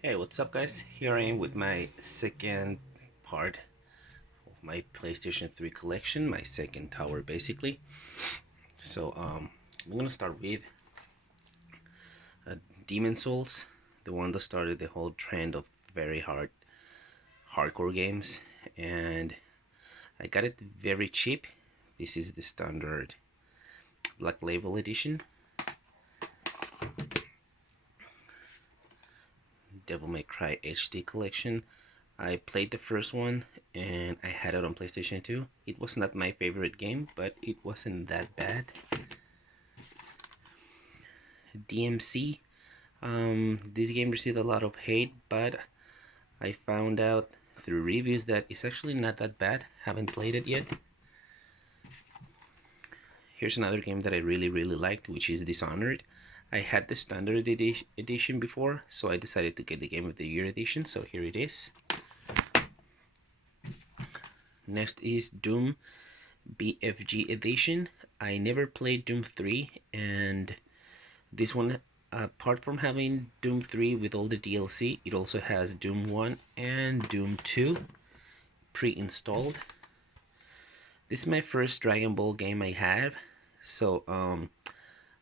Hey, what's up guys? Here I am with my second part of my PlayStation 3 collection, my second tower basically. So I'm gonna start with uh, Demon Souls, the one that started the whole trend of very hardcore games, and I got it very cheap. This is the standard Black Label edition, Devil May Cry HD collection. I played the first one and I had it on PlayStation 2. It was not my favorite game, but it wasn't that bad. DMC. This game received a lot of hate, but I found out through reviews that it's actually not that bad. Haven't played it yet. Here's another game that I really liked, which is Dishonored. I had the standard edition before, so I decided to get the Game of the Year edition, so here it is. Next is Doom BFG edition. I never played Doom 3, and this one, apart from having Doom 3 with all the DLC, it also has Doom 1 and Doom 2 pre-installed. This is my first Dragon Ball game I have, so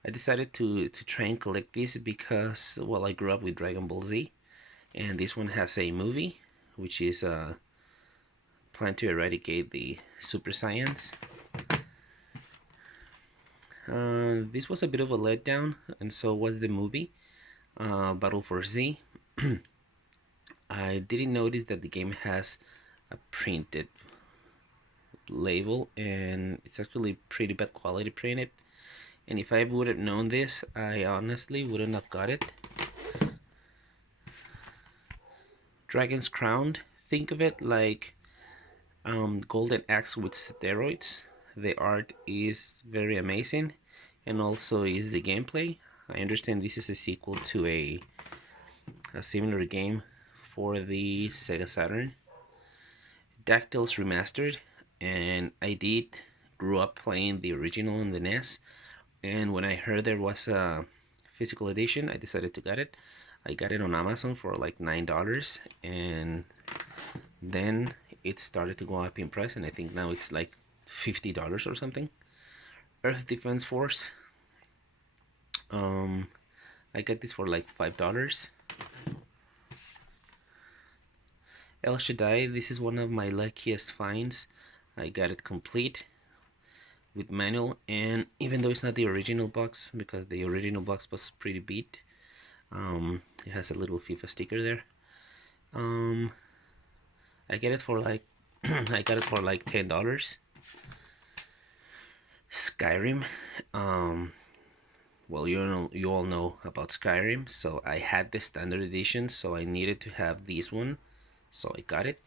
I decided to try and collect this because, well, I grew up with Dragon Ball Z, and this one has a movie, which is Plan to Eradicate the Super Saiyans. This was a bit of a letdown, and so was the movie, Battle for Z. I didn't notice that the game has a printed label, and it's actually pretty bad quality printed. And if I would have known this, I honestly wouldn't have got it. Dragon's Crown. Think of it like Golden Axe with steroids. The art is very amazing, and also is the gameplay. I understand this is a sequel to a similar game for the Sega Saturn. Dactyls Remastered, and I did grew up playing the original on the NES, and when I heard there was a physical edition, I decided to get it. I got it on Amazon for like $9, and then it started to go up in price, and I think now it's like $50 or something. Earth Defense Force. Um, I got this for like $5. El Shaddai. This is one of my luckiest finds. I got it complete with manual, and even though it's not the original box, because the original box was pretty beat, it has a little FIFA sticker there. I get it for like I got it for like $10. Skyrim. Well, you all know about Skyrim, so I had the standard edition, so I needed to have this one, so I got it.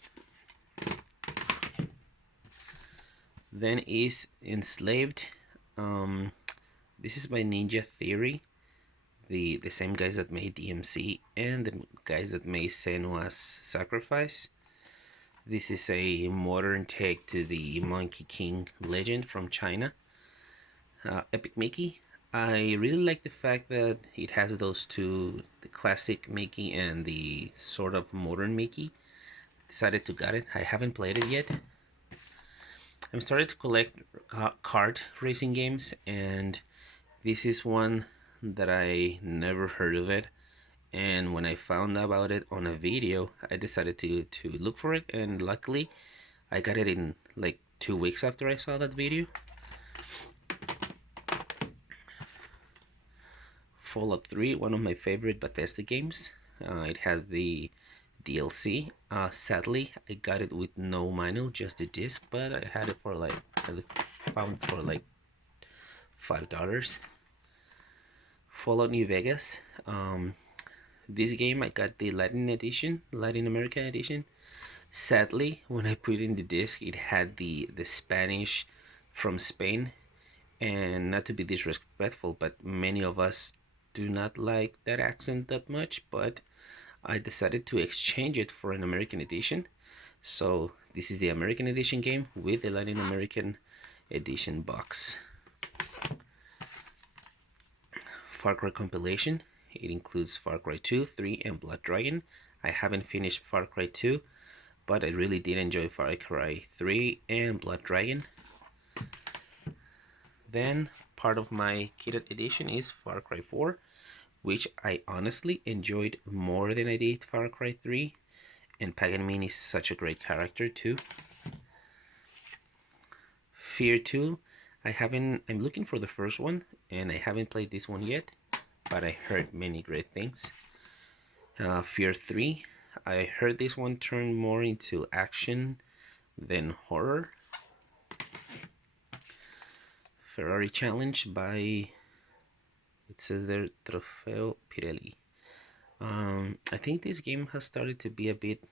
Then is Enslaved. This is by Ninja Theory, the same guys that made DMC and the guys that made Senua's Sacrifice. This is a modern take to the Monkey King legend from China. Epic Mickey. I really like the fact that it has those two, the classic Mickey and the sort of modern Mickey. Decided to get it. I haven't played it yet. I'm starting to collect kart racing games, and this is one that I never heard of it. And when I found about it on a video, I decided to look for it, and luckily I got it in like 2 weeks after I saw that video. Fallout 3, one of my favorite Bethesda games. It has the DLC. Sadly, I got it with no manual, just the disc, but I had it for like, I found it for like $5. Fallout New Vegas. This game I got the Latin America edition. Sadly, when I put in the disc, it had the Spanish from Spain, and not to be disrespectful, but many of us do not like that accent that much, but I decided to exchange it for an American edition. So this is the American edition game with the Latin American edition box. Far Cry compilation. It includes Far Cry 2, 3, and Blood Dragon. I haven't finished Far Cry 2, but I really did enjoy Far Cry 3 and Blood Dragon. Then part of my kitted edition is Far Cry 4, which I honestly enjoyed more than I did Far Cry 3. And Pagan Min is such a great character too. Fear 2, I'm looking for the first one, and I haven't played this one yet, but I heard many great things. Fear 3, I heard this one turned more into action than horror. Ferrari Challenge by, it says there, Trofeo Pirelli. I think this game has started to be a bit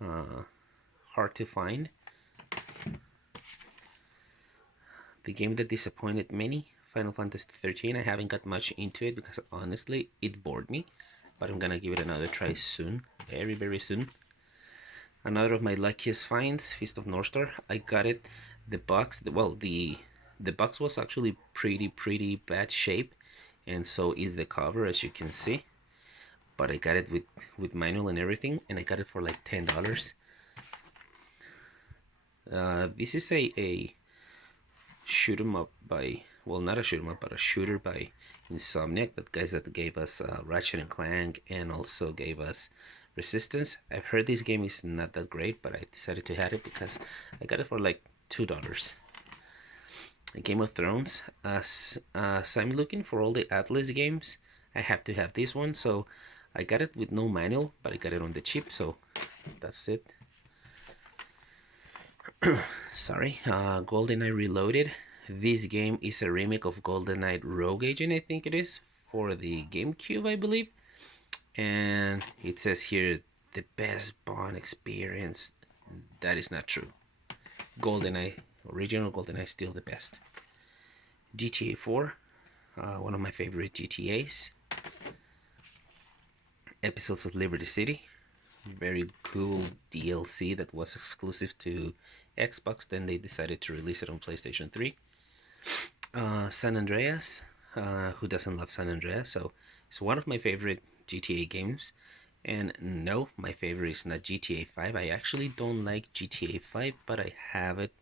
hard to find. The game that disappointed many, Final Fantasy 13. I haven't got much into it because honestly it bored me, but I'm gonna give it another try soon, very soon. Another of my luckiest finds, Fist of North Star. I got it. The box, the box was actually pretty bad shape, and so is the cover, as you can see. But I got it with manual and everything, and I got it for like $10. This is a shoot 'em up by, well, not a shoot 'em up, but a shooter by Insomniac, that guys that gave us Ratchet and Clank and also gave us Resistance. I've heard this game is not that great, but I decided to have it because I got it for like $2. Game of Thrones. As I'm looking for all the Atlas games, I have to have this one, so I got it with no manual, but I got it on the cheap, so that's it. Sorry. GoldenEye Reloaded. This game is a remake of GoldenEye Rogue Agent, I think it is, for the GameCube, I believe. And it says here, the best Bond experience. That is not true. GoldenEye, original GoldenEye, still the best. GTA 4, one of my favorite GTAs. Episodes of Liberty City, very cool DLC that was exclusive to Xbox. Then they decided to release it on PlayStation 3. San Andreas, who doesn't love San Andreas? So it's one of my favorite GTA games. And no, my favorite is not GTA 5. I actually don't like GTA 5, but I have it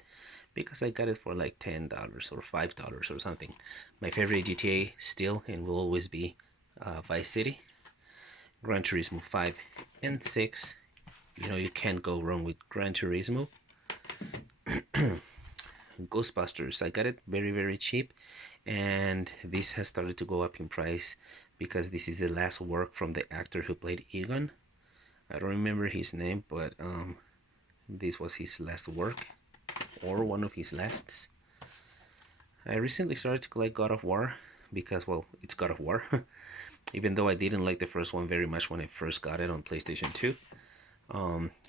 because I got it for like $10 or $5 or something. My favorite GTA still and will always be Vice City. Gran Turismo 5 and 6. You know, you can't go wrong with Gran Turismo. Ghostbusters, I got it very cheap, and this has started to go up in price because this is the last work from the actor who played Egon. I don't remember his name, but this was his last work, or one of his lasts. I recently started to collect God of War because, well, it's God of War. Even though I didn't like the first one very much when I first got it on PlayStation 2.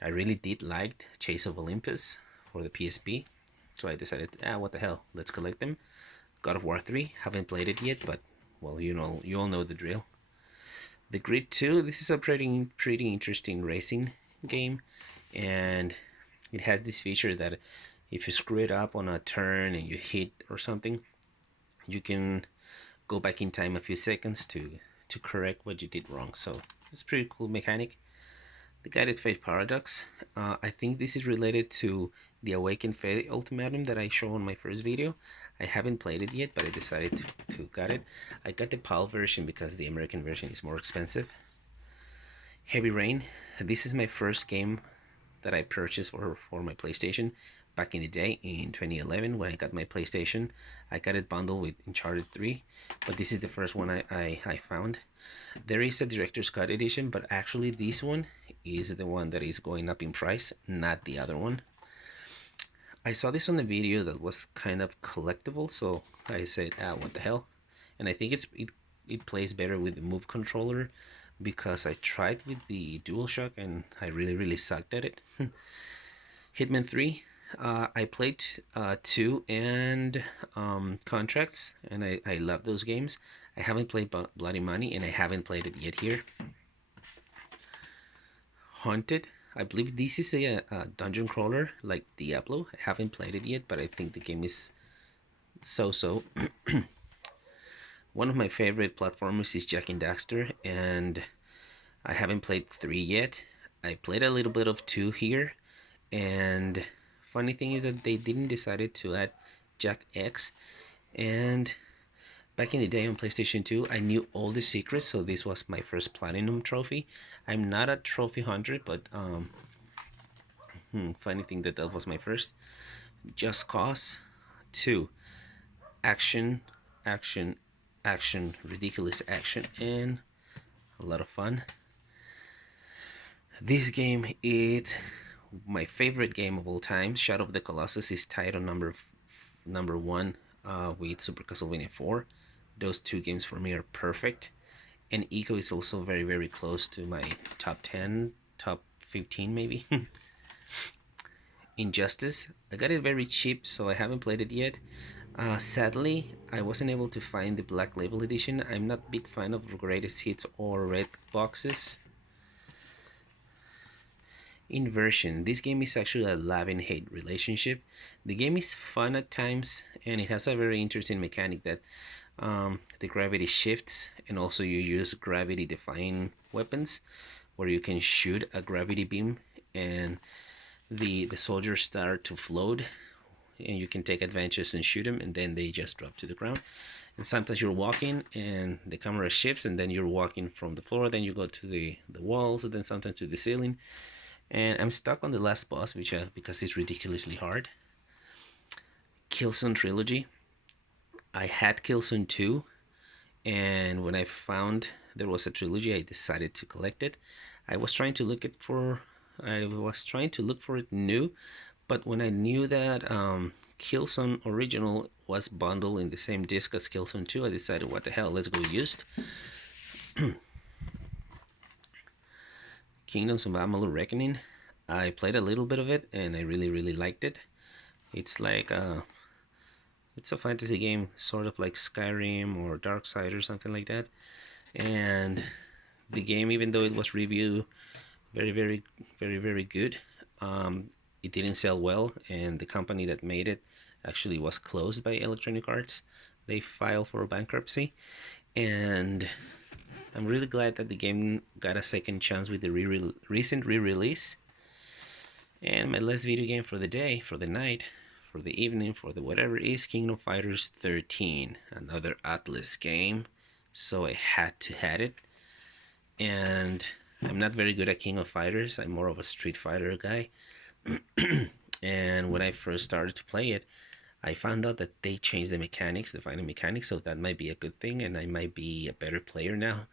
I really did like Chase of Olympus for the PSP. So I decided, what the hell, let's collect them. God of War 3, haven't played it yet, but, well, you all know the drill. The Grid 2, this is a pretty interesting racing game. And it has this feature that if you screw it up on a turn and you hit or something, you can go back in time a few seconds to correct what you did wrong. So it's a pretty cool mechanic. The Guided Fate Paradox. I think this is related to the Awakened Fate Ultimatum that I showed on my first video. I haven't played it yet, but I decided to get it. I got the PAL version because the American version is more expensive. Heavy Rain. This is my first game that I purchased for my PlayStation back in the day in 2011 when I got my PlayStation. I got it bundled with Uncharted 3, but this is the first one I found. There is a Director's Cut edition, but actually this one is the one that is going up in price, not the other one. I saw this on the video that was kind of collectible, so I said, what the hell? And I think it plays better with the Move controller because I tried with the DualShock and I really sucked at it. Hitman 3. I played 2 and Contracts, and I love those games. I haven't played Bloody Money, and I haven't played it yet here. Haunted. I believe this is a dungeon crawler like Diablo. I haven't played it yet, but I think the game is so-so. One of my favorite platformers is Jak and Daxter, and I haven't played 3 yet. I played a little bit of 2 here, and funny thing is that they didn't decided to add Jak X, and back in the day on PlayStation 2, I knew all the secrets, so this was my first platinum trophy. I'm not a trophy hunter, but funny thing that was my first. Just Cause 2, action, action, action, ridiculous action, and a lot of fun. This game is my favorite game of all time. Shadow of the Colossus is tied on number one with Super Castlevania 4. Those 2 games for me are perfect. And Eco is also very, very close to my top 10, top 15 maybe. Injustice, I got it very cheap, so I haven't played it yet. Sadly, I wasn't able to find the Black Label Edition. I'm not a big fan of greatest hits or red boxes. Inversion, this game is actually a love and hate relationship. The game is fun at times, and it has a very interesting mechanic that the gravity shifts, and also you use gravity defying weapons where you can shoot a gravity beam and the soldiers start to float, and you can take advantages and shoot them, and then they just drop to the ground. And sometimes you're walking and the camera shifts, and then you're walking from the floor, then you go to the walls, and then sometimes to the ceiling. And I'm stuck on the last boss, which because it's ridiculously hard. Killzone trilogy, I had Killzone 2, and when I found there was a trilogy, I decided to collect it. I was trying to look for it new, but when I knew that Killzone original was bundled in the same disc as Killzone 2, I decided, what the hell, let's go used. Kingdoms of Amalur Reckoning, I played a little bit of it and I really, really liked it. It's like it's a fantasy game, sort of like Skyrim or Darkside or something like that. And the game, even though it was reviewed very, very, very, very good, it didn't sell well, and the company that made it actually was closed by Electronic Arts. They filed for bankruptcy, and I'm really glad that the game got a second chance with the recent re-release. And my last video game for the day, for the night, for the evening, for the whatever, is Kingdom Fighters 13, another Atlas game, so I had to have it. And I'm not very good at King of Fighters, I'm more of a Street Fighter guy. And when I first started to play it, I found out that they changed the mechanics, the fighting mechanics, so that might be a good thing, and I might be a better player now.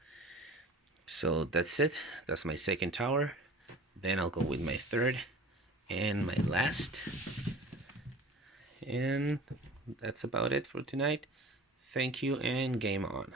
So that's it. That's my second tower. Then I'll go with my third and my last. And that's about it for tonight. Thank you and game on.